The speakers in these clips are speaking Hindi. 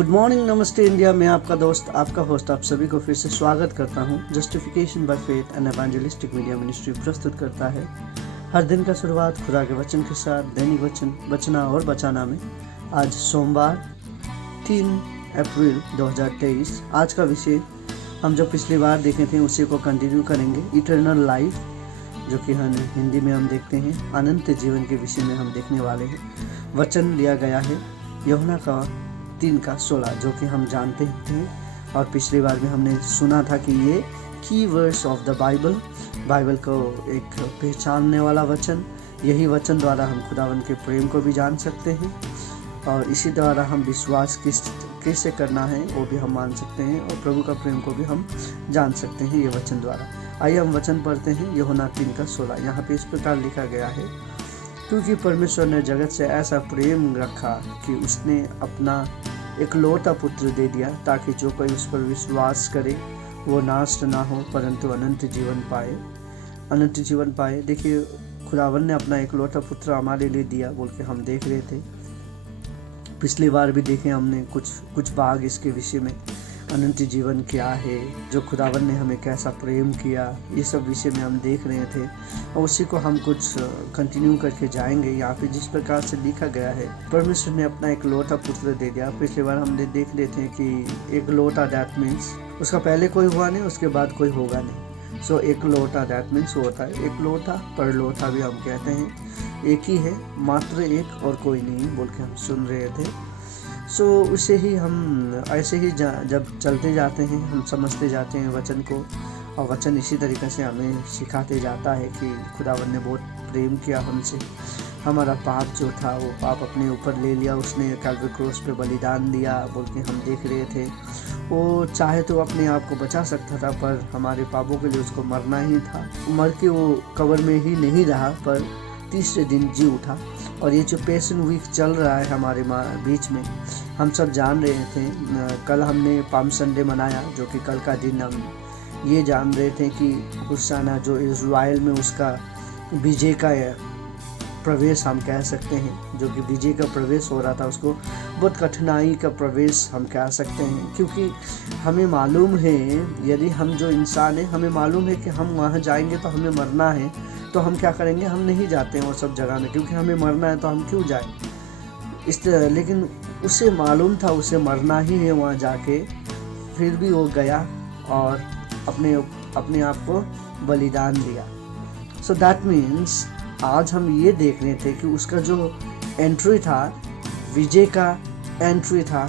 गुड मॉर्निंग, नमस्ते इंडिया। मैं आपका दोस्त, आपका होस्ट, आप सभी को फिर से स्वागत करता हूं। Justification by faith and evangelistic media ministry प्रस्तुत करता है हर दिन का शुरुआत खुदा के वचन के साथ, दैनिक वचन बचना और बचाना में। आज सोमवार 3 अप्रैल 2023। आज का विषय हम जो पिछली बार देखे थे उसी को कंटिन्यू करेंगे, इटर्नल लाइफ, जो कि हम हिंदी में हम देखते हैं अनंत जीवन के विषय में हम देखने वाले हैं। वचन लिया गया है यूहन्ना का 3:16, जो कि हम जानते हैं और पिछली बार में हमने सुना था कि ये की वर्ड्स ऑफ द बाइबल को एक पहचानने वाला वचन, यही वचन द्वारा हम खुदावन के प्रेम को भी जान सकते हैं और इसी द्वारा हम विश्वास कैसे करना है वो भी हम मान सकते हैं और प्रभु का प्रेम को भी हम जान सकते हैं ये वचन द्वारा। आइए हम वचन पढ़ते हैं यूहन्ना 3:16। यहाँ पे इस प्रकार लिखा गया है, क्योंकि परमेश्वर ने जगत से ऐसा प्रेम रखा कि उसने अपना इकलौता पुत्र दे दिया, ताकि जो कोई उस पर विश्वास करे वो नाश ना हो परंतु अनंत जीवन पाए। देखिए, खुदावन ने अपना इकलौता पुत्र हमारे लिए दिया बोल के हम देख रहे थे। पिछली बार भी देखे हमने कुछ भाग इसके विषय में, अनंत जीवन क्या है, जो खुदावन ने हमें कैसा प्रेम किया, ये सब विषय में हम देख रहे थे और उसी को हम कुछ कंटिन्यू करके जाएंगे। यहाँ पे जिस प्रकार से लिखा गया है, परमेश्वर ने अपना एक लौटा पुत्र दे दिया। पिछली बार हमने देख रहे थे कि एक लौटा दैट मीन्स उसका पहले कोई हुआ नहीं, उसके बाद कोई होगा नहीं। सो एक लौटा दैट मीन्स होता है एक लौटा, पर लौटा भी हम कहते हैं, एक ही है, मात्र एक और कोई नहीं बोल के हम सुन रहे थे। सो उसे ही हम ऐसे ही जब चलते जाते हैं हम समझते जाते हैं वचन को, और वचन इसी तरीके से हमें सिखाते जाता है कि खुदावन ने बहुत प्रेम किया हमसे। हमारा पाप जो था वो पाप अपने ऊपर ले लिया उसने, कैल्वरी क्रॉस पे बलिदान दिया बोल के हम देख रहे थे। वो चाहे तो अपने आप को बचा सकता था, पर हमारे पापों के लिए उसको मरना ही था। मर के वो कब्र में ही नहीं रहा, पर तीसरे दिन जी उठा। और ये जो पैशन वीक चल रहा है हमारे बीच में, हम सब जान रहे थे। कल हमने पाम संडे मनाया, जो कि कल का दिन हम ये जान रहे थे कि हुसैना जो इज़राइल में उसका विजय का प्रवेश हम कह सकते हैं, जो कि विजय का प्रवेश हो रहा था, उसको बहुत कठिनाई का प्रवेश हम कह सकते हैं। क्योंकि हमें मालूम है, यदि हम जो इंसान है हमें मालूम है कि हम वहाँ जाएंगे तो हमें मरना है, तो हम क्या करेंगे, हम नहीं जाते हैं वो सब जगह में, क्योंकि हमें मरना है तो हम क्यों जाएं इस तरह। लेकिन उसे मालूम था उसे मरना ही है वहाँ जाके, फिर भी वो गया और अपने आप को बलिदान दिया। सो दैट मीन्स आज हम ये देख रहे थे कि उसका जो एंट्री था, विजय का एंट्री था,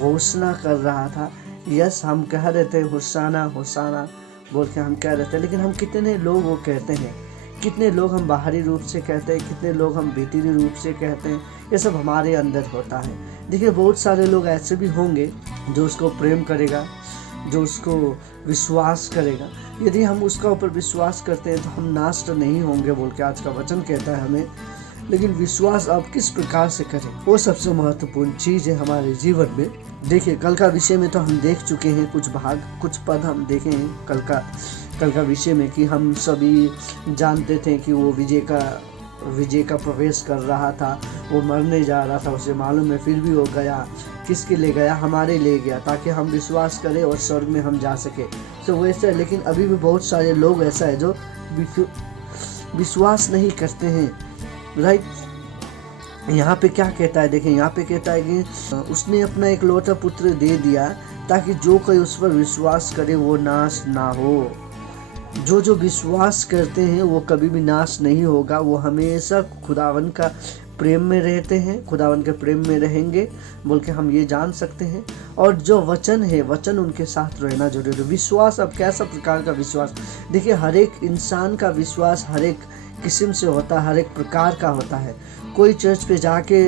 घोषणा कर रहा था। यस, हम कह रहे थे हुसैना हुसैना बोल के हम कह रहे थे, लेकिन हम कितने लोग वो कहते हैं, कितने लोग हम बाहरी रूप से कहते हैं, कितने लोग हम भीतरी रूप से कहते हैं, ये सब हमारे अंदर होता है। देखिए, बहुत सारे लोग ऐसे भी होंगे जो उसको प्रेम करेगा, जो उसको विश्वास करेगा। यदि हम उसका ऊपर विश्वास करते हैं तो हम नाश तो नहीं होंगे बोल के आज का वचन कहता है हमें। लेकिन विश्वास आप किस प्रकार से करें, वो सबसे महत्वपूर्ण चीज़ है हमारे जीवन में। देखिए, कल का विषय में तो हम देख चुके हैं, कुछ भाग कुछ पद हम देखे हैं कल का विषय में, कि हम सभी जानते थे कि वो विजय का प्रवेश कर रहा था, वो मरने जा रहा था, उसे मालूम है, फिर भी वो गया। किसके लिए गया? हमारे लिए गया, ताकि हम विश्वास करें और स्वर्ग में हम जा सके। तो वैसे, लेकिन अभी भी बहुत सारे लोग ऐसा है जो विश्वास नहीं करते हैं, राइट। यहाँ पे क्या कहता है, देखें, यहाँ पे कहता है कि उसने अपना एक लौटा पुत्र दे दिया, ताकि जो कोई उस पर विश्वास करे वो नाश ना हो। जो विश्वास करते हैं वो कभी भी नाश नहीं होगा, वो हमेशा खुदावन का प्रेम में रहते हैं, खुदावन के प्रेम में रहेंगे बोल के हम ये जान सकते हैं। और जो वचन है, वचन उनके साथ रहना जरूरी है। विश्वास, अब कैसा प्रकार का विश्वास? देखिए, हर एक इंसान का विश्वास हर एक किस्म से होता है, हर एक प्रकार का होता है। कोई चर्च पे जाके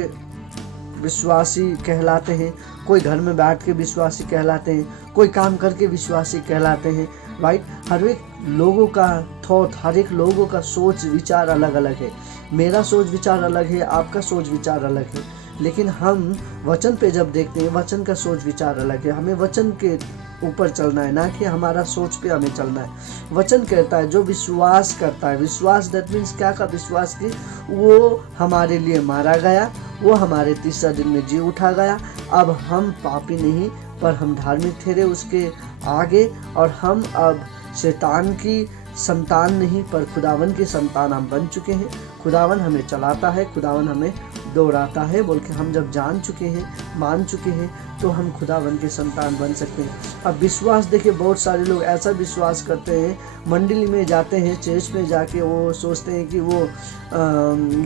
विश्वासी कहलाते हैं, कोई घर में बैठ के विश्वासी कहलाते हैं, कोई काम करके विश्वासी कहलाते हैं, राइट। हर एक लोगों का थॉट, हर एक लोगों का सोच विचार अलग अलग है। मेरा सोच विचार अलग है, आपका सोच विचार अलग है, लेकिन हम वचन पे जब देखते हैं, वचन का सोच विचार अलग है। हमें वचन के ऊपर चलना है, ना कि हमारा सोच पे हमें चलना है। वचन कहता है जो विश्वास करता है, विश्वास दैट मीन्स क्या का विश्वास कि वो हमारे लिए मारा गया वो हमारे तीसरा दिन में जी उठा गया। अब हम पापी नहीं पर हम धार्मिक ठहरे उसके आगे, और हम अब शैतान की संतान नहीं पर खुदावन की संतान हम बन चुके हैं। खुदावन हमें चलाता है, खुदावन हमें दौड़ाता है बोल के हम जब जान चुके हैं, मान चुके हैं, तो हम खुदावन के संतान बन सकते हैं। अब विश्वास देखिए, बहुत सारे लोग ऐसा विश्वास करते हैं, मंडली में जाते हैं, चर्च में जाके वो सोचते हैं कि वो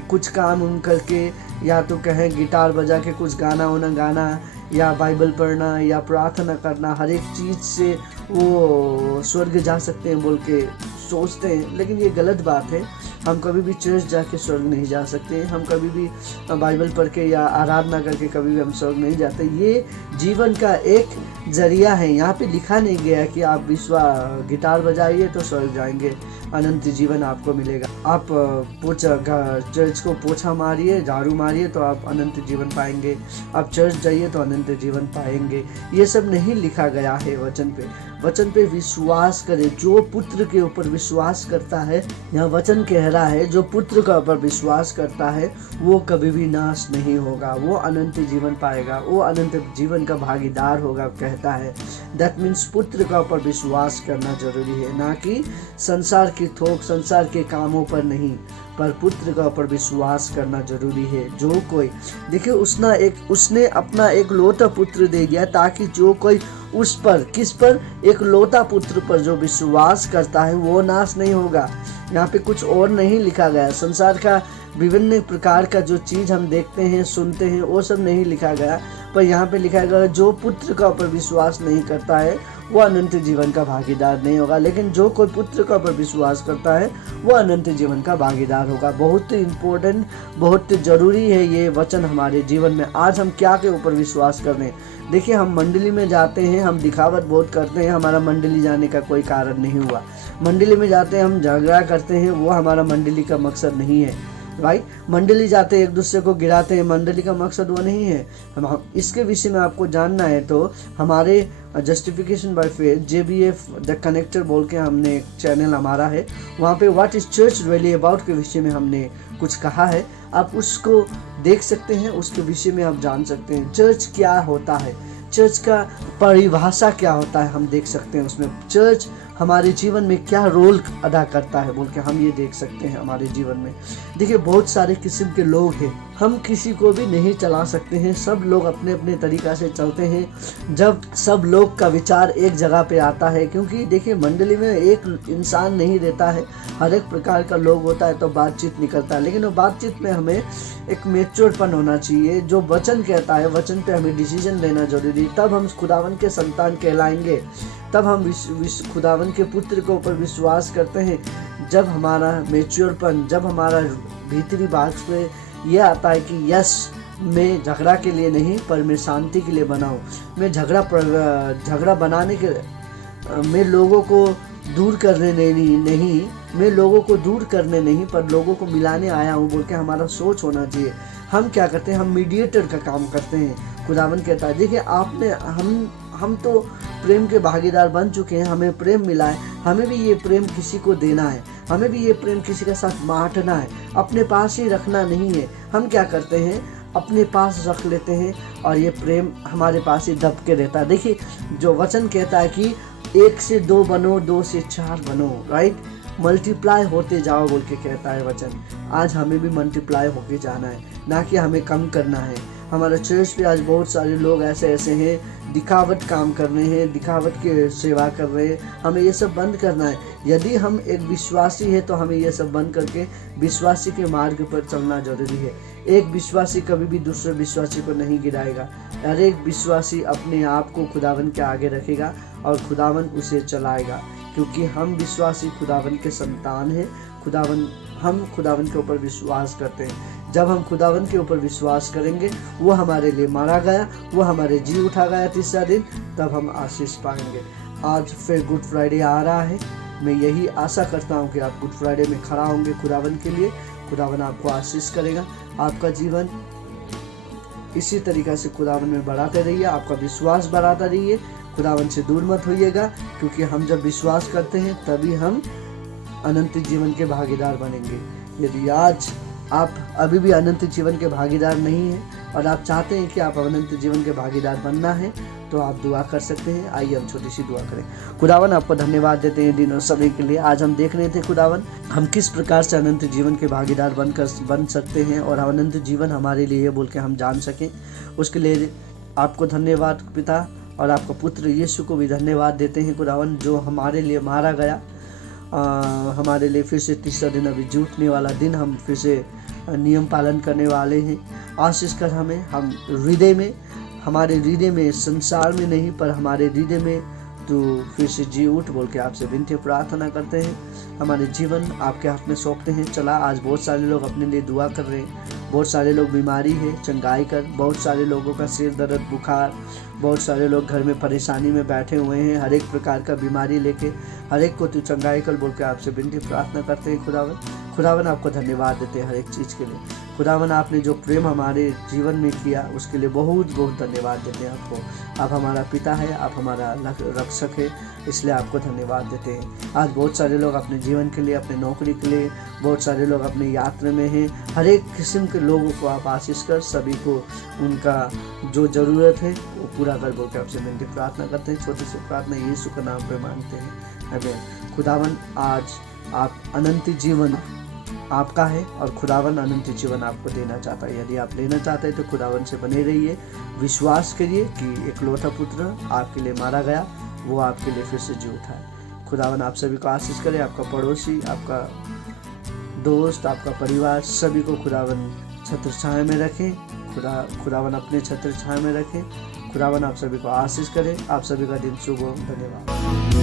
कुछ काम उन करके, या तो कहें गिटार बजा के कुछ गाना वाना गाना, या बाइबल पढ़ना, या प्रार्थना करना, हर एक चीज़ से वो स्वर्ग जा सकते हैं बोल के सोचते हैं। लेकिन ये गलत बात है। हम कभी भी चर्च जाके स्वर्ग नहीं जा सकते, हम कभी भी बाइबल पढ़ के या आराधना करके कभी भी हम स्वर्ग नहीं जाते। ये जीवन का एक जरिया है। यहाँ पे लिखा नहीं गया कि आप गिटार बजाइए तो स्वर्ग जाएंगे, अनंत जीवन आपको मिलेगा। आप चर्च को पोछा मारिए, झाड़ू मारिए तो आप अनंत जीवन पाएंगे, आप चर्च जाइए तो अनंत जीवन पाएंगे। ये सब नहीं लिखा गया है वचन पे। वचन पे विश्वास करे, जो पुत्र के ऊपर विश्वास करता है, यहाँ वचन कह रहा है जो पुत्र के ऊपर विश्वास करता है वो कभी भी नाश नहीं होगा, वो अनंत जीवन पाएगा, वो अनंत जीवन का भागीदार होगा कहता है। दैट मीन्स पुत्र के ऊपर विश्वास करना जरूरी है, ना कि संसार की थोक, संसार के कामों पर नहीं, पर पुत्र के ऊपर विश्वास करना जरूरी है। जो कोई देखिए उसने अपना एक लौता पुत्र दे दिया ताकि जो कोई उस पर, किस पर, एक लौता पुत्र पर जो विश्वास करता है वो नाश नहीं होगा। यहाँ पे कुछ और नहीं लिखा गया। संसार का विभिन्न प्रकार का जो चीज़ हम देखते हैं, सुनते हैं, वो सब नहीं लिखा गया, पर यहाँ पे लिखा गया जो पुत्र का ऊपर विश्वास नहीं करता है वो अनंत जीवन का भागीदार नहीं होगा, लेकिन जो कोई पुत्र का ऊपर विश्वास करता है वो अनंत जीवन का भागीदार होगा। बहुत इम्पोर्टेंट, बहुत ज़रूरी है ये वचन हमारे जीवन में। आज हम क्या के ऊपर विश्वास कर रहे हैं? देखिए, हम मंडली में जाते हैं, हम दिखावट बहुत करते हैं, हमारा मंडली जाने का कोई कारण नहीं हुआ। मंडली में जाते हैं, हम झगड़ा करते हैं, वो हमारा मंडली का मकसद नहीं है। राइट, मंडली जाते एक दूसरे को गिराते हैं, मंडली का मकसद वो नहीं है। हम इसके विषय में आपको जानना है तो हमारे justification by faith JBF the connector बोल के हमने एक चैनल हमारा है, वहाँ पे what is church really about के विषय में हमने कुछ कहा है, आप उसको देख सकते हैं, उसके विषय में आप जान सकते हैं। चर्च क्या होता है, चर्च का परिभाषा क्या होता है, हम देख सकते हैं उसमें। चर्च हमारे जीवन में क्या रोल अदा करता है बोल के हम ये देख सकते हैं हमारे जीवन में। देखिए, बहुत सारे किस्म के लोग हैं, हम किसी को भी नहीं चला सकते हैं, सब लोग अपने अपने तरीक़ा से चलते हैं जब सब लोग का विचार एक जगह पे आता है। क्योंकि देखिए, मंडली में एक इंसान नहीं रहता है, हर एक प्रकार का लोग होता है तो बातचीत निकलता है, लेकिन वो बातचीत में हमें एक मैच्योरपन होना चाहिए। जो वचन कहता है, वचन पे हमें डिसीजन लेना जरूरी, तब हम खुदावन के संतान कहलाएंगे, तब हम खुदावन के पुत्र के ऊपर विश्वास करते हैं। जब हमारा मैच्योरपन, जब हमारा भीतरी बात पे ये आता है कि यस, मैं झगड़ा के लिए नहीं पर मैं शांति के लिए बनाऊं, मैं झगड़ा बनाने के, मैं लोगों को दूर करने नहीं, मैं लोगों को दूर करने नहीं पर लोगों को मिलाने आया हूँ बोल के हमारा सोच होना चाहिए। हम क्या करते हैं, हम मीडिएटर का काम करते हैं। खुदावन कहता है, देखिए आपने हम तो प्रेम के भागीदार बन चुके हैं, हमें प्रेम मिला है, हमें भी ये प्रेम किसी को देना है, हमें भी ये प्रेम किसी के साथ बांटना है, अपने पास ही रखना नहीं है। हम क्या करते हैं, अपने पास रख लेते हैं और ये प्रेम हमारे पास ही दब के रहता है। देखिए, जो वचन कहता है कि 1 से 2 बनो, 2 से 4 बनो, राइट, मल्टीप्लाई होते जाओ बोल के कहता है वचन। आज हमें भी मल्टीप्लाई होके जाना है, ना कि हमें कम करना है। हमारे चर्च पे आज बहुत सारे लोग ऐसे हैं, दिखावट काम कर रहे हैं, दिखावट की सेवा कर रहे हैं। हमें ये सब बंद करना है। यदि हम एक विश्वासी है तो हमें ये सब बंद करके विश्वासी के मार्ग पर चलना जरूरी है। एक विश्वासी कभी भी दूसरे विश्वासी को नहीं गिराएगा। हर एक विश्वासी अपने आप को खुदावन के आगे रखेगा और खुदावन उसे चलाएगा, क्योंकि हम विश्वासी खुदावन के संतान हैं। हम खुदावन के ऊपर विश्वास करते हैं। जब हम खुदावन के ऊपर विश्वास करेंगे, वो हमारे लिए मारा गया, वो हमारे जी उठा गया तीसरा दिन, तब हम आशीष पाएंगे। आज फिर गुड फ्राइडे आ रहा है। मैं यही आशा करता हूँ कि आप गुड फ्राइडे में खड़ा होंगे खुदावन के लिए। खुदावन आपको आशीष करेगा। आपका जीवन इसी तरीक़ा से खुदावन में बढ़ाते रहिए, आपका विश्वास बढ़ाता रहिए, खुदावन से दूर मत होइएगा, क्योंकि हम जब विश्वास करते हैं तभी हम अनंत जीवन के भागीदार बनेंगे। यदि आज आप अभी भी अनंत जीवन के भागीदार नहीं हैं और आप चाहते हैं कि आप अनंत जीवन के भागीदार बनना है, तो आप दुआ कर सकते हैं। आइए हम छोटी सी दुआ करें। खुदावन, आपको धन्यवाद देते हैं दिन और समय के लिए। आज हम देख रहे थे खुदावन, हम किस प्रकार से अनंत जीवन के भागीदार बन सकते हैं और अनंत जीवन हमारे लिए बोल के हम जान सकें। उसके लिए आपको धन्यवाद पिता, और आपका पुत्र यीशु को भी धन्यवाद देते हैं खुदावन, जो हमारे लिए मारा गया, हमारे लिए फिर से तीसरा दिन अभी जूटने वाला दिन, हम फिर से नियम पालन करने वाले हैं। आशीष कर हमें, हम हृदय में, हमारे हृदय में, संसार में नहीं पर हमारे हृदय में तो फिर से जी उठ बोल के आपसे विनती प्रार्थना करते हैं। हमारे जीवन आपके हाथ में सौंपते हैं। चला, आज बहुत सारे लोग अपने लिए दुआ कर रहे हैं, बहुत सारे लोग बीमारी है चंगाई कर, बहुत सारे लोगों का सिर दर्द, बुखार, बहुत सारे लोग घर में परेशानी में बैठे हुए हैं, हर एक प्रकार का बीमारी लेके, हर एक को तू चंगाई कर बोल के आपसे विनती प्रार्थना करते हैं। खुदावन आपको धन्यवाद देते हैं हर एक चीज़ के लिए। खुदावन, आपने जो प्रेम हमारे जीवन में किया उसके लिए बहुत बहुत धन्यवाद देते हैं आपको। आप हमारा पिता है, आप हमारा रक्षक है, इसलिए आपको धन्यवाद देते हैं। आज बहुत सारे लोग अपने जीवन के लिए, अपने नौकरी के लिए, बहुत सारे लोग अपनी यात्रा में हैं। हर एक किस्म के लोगों को आप आशीष कर, सभी को उनका जो ज़रूरत है वो पूरा कर बोल के आपसे विनती प्रार्थना करते हैं। छोटी सी प्रार्थना यीशु के नाम पे मांगते हैं, आमीन। खुदावन, आज आप अनंत जीवन आपका है और खुदावन अनंत जीवन आपको देना चाहता है। यदि आप लेना चाहते हैं तो खुदावन से बने रहिए, विश्वास करिए कि एकलौता पुत्र आपके लिए मारा गया, वो आपके लिए फिर से जी उठा है। खुदावन आप सभी को आशीष करे, आपका पड़ोसी, आपका दोस्त, आपका परिवार, सभी को खुदावन छत्र छाया में रखें। खुदावन अपने छत्र छाया में रखें। खुदावन आप सभी को आशीष करे। आप सभी का दिन शुभ हो। धन्यवाद।